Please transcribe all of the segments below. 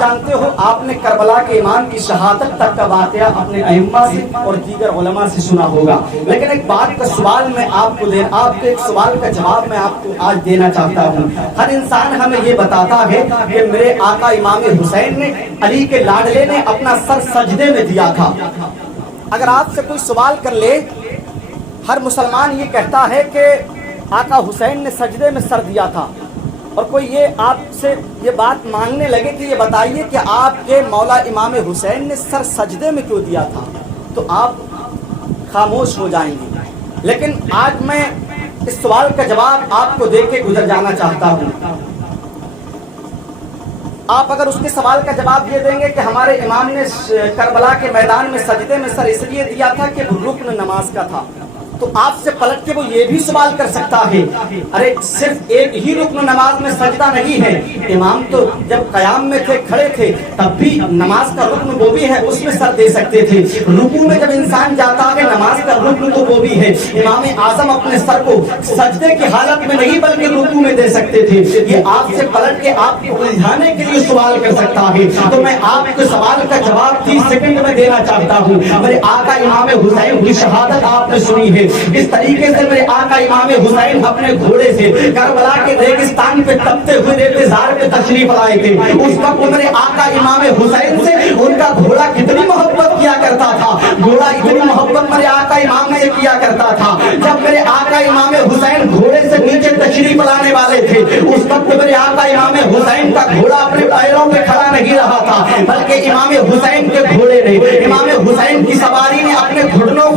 जानते हो आपने करबला के इमाम की शहादत तक का वाक़या अपने अइम्मा से और दीगर उलमा से सुना होगा, लेकिन एक बात का सवाल मैं आपको एक सवाल का जवाब मैं आपको आज देना चाहता हूँ। हर इंसान हमें ये बताता है कि मेरे आका इमाम हुसैन ने, अली के लाडले ने अपना सर सजदे में दिया था। अगर आपसे कोई सवाल कर ले, हर मुसलमान ये कहता है कि आका हुसैन ने सजदे में सर दिया था, और कोई ये आपसे ये बात मांगने लगे कि ये बताइए कि आपके मौला इमाम हुसैन ने सर सजदे में क्यों दिया था, तो आप खामोश हो जाएंगे। लेकिन आज मैं इस सवाल का जवाब आपको दे के गुजर जाना चाहता हूँ। आप अगर उसके सवाल का जवाब ये देंगे कि हमारे इमाम ने करबला के मैदान में सजदे में सर इसलिए दिया था कि वो रुक्न नमाज का था, तो आपसे पलट के वो ये भी सवाल कर सकता है, अरे सिर्फ एक ही रुक्न नमाज में सजदा नहीं है, इमाम तो जब कयाम में थे, खड़े थे, तब भी नमाज का रुक्न वो भी है, उसमें सर दे सकते थे। रुकू में जब इंसान जाता है, नमाज का रुक्न तो वो भी है। इमाम आजम अपने सर को सजदे की हालत में नहीं बल्कि रुकू में दे सकते थे। ये आपसे पलट के आपको उलझाने के लिए सवाल कर सकता है, तो मैं आपके सवाल का जवाब 30 सेकंड में देना चाहता हूँ। मेरे आका इमाम हुसैन की शहादत आपने सुनी है, इस तरीके से मेरे आका इमाम हुसैन अपने घोड़े से करबला के रेगिस्तान पे तपते हुए रेगिस्तान पे तशरीफ लाए थे। उस वक्त मेरे आका इमाम हुसैन से उनका घोड़ा कितनी मोहब्बत किया करता था, घोड़ा इतनी मोहब्बत मेरे आका इमाम ने किया करता था। जब मेरे आका इमाम हुसैन घोड़े से नीचे तशरीफ लाने वाले थे, उस वक्त मेरे आका इमाम हुसैन का घोड़ा अपने पैरों पे खड़ा नहीं रहा था, बल्कि इमाम हुसैन के घोड़े ने, इमाम हुसैन की सवारी ने अपने घुटनों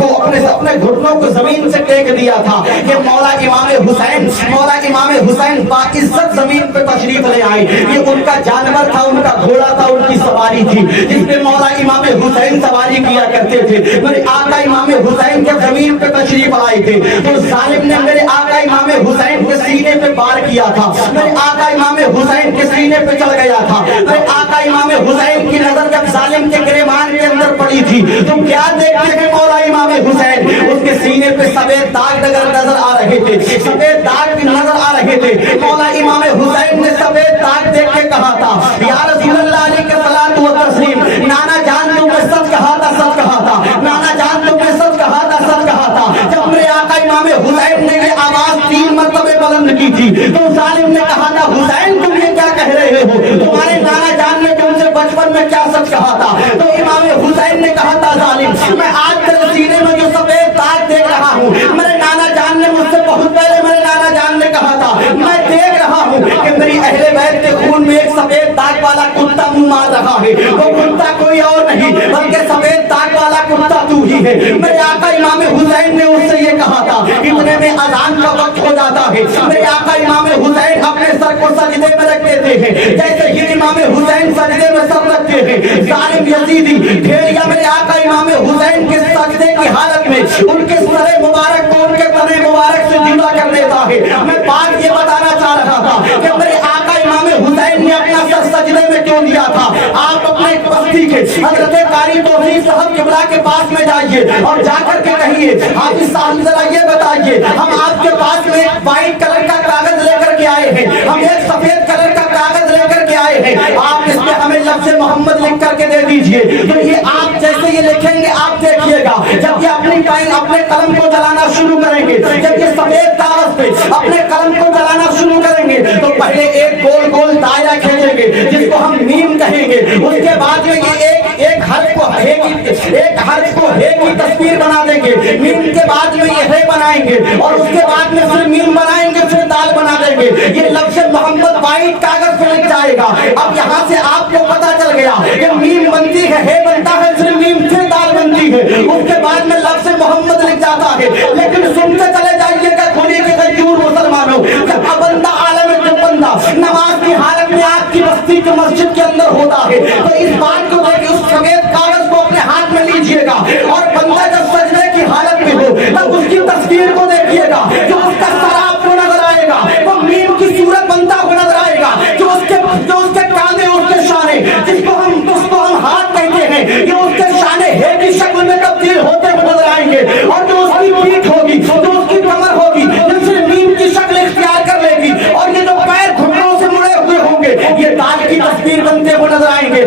को जमीन से टेक दिया था कि मौला इमाम हुसैन बाइज्जत जमीन पे तशरीफ ले आए। ये उनका जानवर था, उनका घोड़ा था, उनकी सवारी थी, जिसपे मौला इमाम हुसैन सवारी किया करते थे। मेरे आका इमाम हुसैन जब जमीन पे तशरीफ आए थे, तो जालिम ने मेरे आका इमाम हुसैन के सीने पे वार किया था, मेरे आका इमाम हुसैन के सीने पे चल गया था। मेरे आका इमाम हुसैन की नजर जब जालिम के गिरेबान के अंदर पड़ी थी, तो क्या देखते थे मौला इमाम हुसैन, उसके सीने पे सफेद दाग नजर आ रहे थे, सफेद दाग भी नजर आ रहे थे। मौला इमाम हुसैन ने सफेद दाग देख के कहा था, या रसूलल्लाह अलैहि सल्लल्लाहु अलैहि वसल्लम, नाना जान तुमने सच कहा था, सच कहा था, नाना जान तुमने सच कहा था, सच कहा था। जब मेरे आका इमाम हुसैन ने ये आवाज 3 मरतबे बुलंद की थी, तो जालिम ने कहा था, हुसैन तुम ये क्या कह रहे हो, तुम्हारे नाना जान ने तुमसे बचपन में क्या सच कहा था। तो इमाम हुसैन ने कहा था, जालिम मैं आज तेरे सीने में जो सफेद दाग देख रहा हूँ, मेरे नाना जान ने मुझसे बहुत पहले मेरे नाना जान ने कहा था, मैं देख रहा हूँ कि मेरी अहले बैत के खून में एक सफेद दाग वाला कुत्ता मुंह मार रहा है, वो कुत्ता कोई और नहीं बल्कि सफेद दाग वाला कुत्ता तू ही है। मेरे आका इमाम हुसैन ने उससे ये कहा था, इतने में अजान का वक्त हो जाता है। मेरे आका इमाम हुसैन अपने सर को सजदे में रख देते हैं, जैसे ही इमाम हुसैन सजदे में सर रखते हैं, जालिम यजीदी भेड़िया मेरे आका इमाम हुसैन के सजदे की हालत में उनके सरे मुबारक को उनके तने मुबारक से जुदा कर देता है। मैं बात ये बताना चाह रहा था कि मेरे आका इमाम हुसैन ने अपना सर सजदे में क्यों दिया था। आप अपने बस्ती के हजरत कारी तौसीफ साहब किबला के पास में जाइए और जाकर के कहिए, हाफिज साहब जरा ये बताइए, हम आपके पास में व्हाइट कलर का कागज लेकर के आए हैं, हम एक सफेद कलर का कागज लेकर के आए हैं, आप इसमें हमें लफ्ज़ मोहम्मद लिख करके दे दीजिए। तो ये आप जैसे ये लिखेंगे, आप देखिएगा जब ये अपने कलम को जलाना शुरू करेंगे, जब ये सफेद कागज पे अपने कलम को जलाना शुरू करेंगे, तो पहले एक गोल गोल दायरा खींचेंगे जिसको हम मीम कहेंगे, उसके बाद में ये एक हर्फ को हे की तस्वीर बना देंगे, मीम के बाद में ये हे बनाएंगे, और उसके बाद में फिर मीम बनाएंगे, फिर दाल बना देंगे। ये लफ्ज़ मोहम्मद व्हाइट कागज पे लिख जाएगा। अब यहाँ से आपको पता चल गया कि मीम बनती है, हे बनता है, फिर मीम, फिर दाल बनती है, उसके बाद में लफ्ज़ मोहम्मद लिख जाता है। लेकिन सुनते चले जाइएगा खुली के गंजूर मुसलमानों, जब बंदा आलम में जब बंदा नमाज की हालत में आपकी बस्ती के मस्जिद के अंदर होता है, तो इस बात को देखिए, उस सफेद कागज को अपने हाथ में लीजिएगा, और बंदा जब सजदे की हालत में हो तब उसकी तस्वीर को देखिएगा, जो उसका सर आपको नजर आएगा, वो मीम की सूरत बनता हुआ नजर आएगा, जो उसके काने, उसके शाने, जिसको हम हाथ कहते हैं, ये उसके शाने हे की शक्ल में तब्दील होते हुए नजर आएंगे, और जो उसकी पीठ होगी, जो उसकी कमर होगी, जो मीम की शक्ल इख्तियार कर लेगी, और ये जो पैर घुटनों से मुड़े हुए होंगे, ये दाल की तस्वीर बनते हुए नजर आएंगे।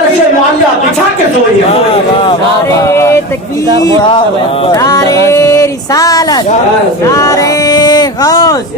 عرش معلیٰ بچھا کے سوئیے. نعرے تکبیر، نعرے رسالت، نعرے غوث.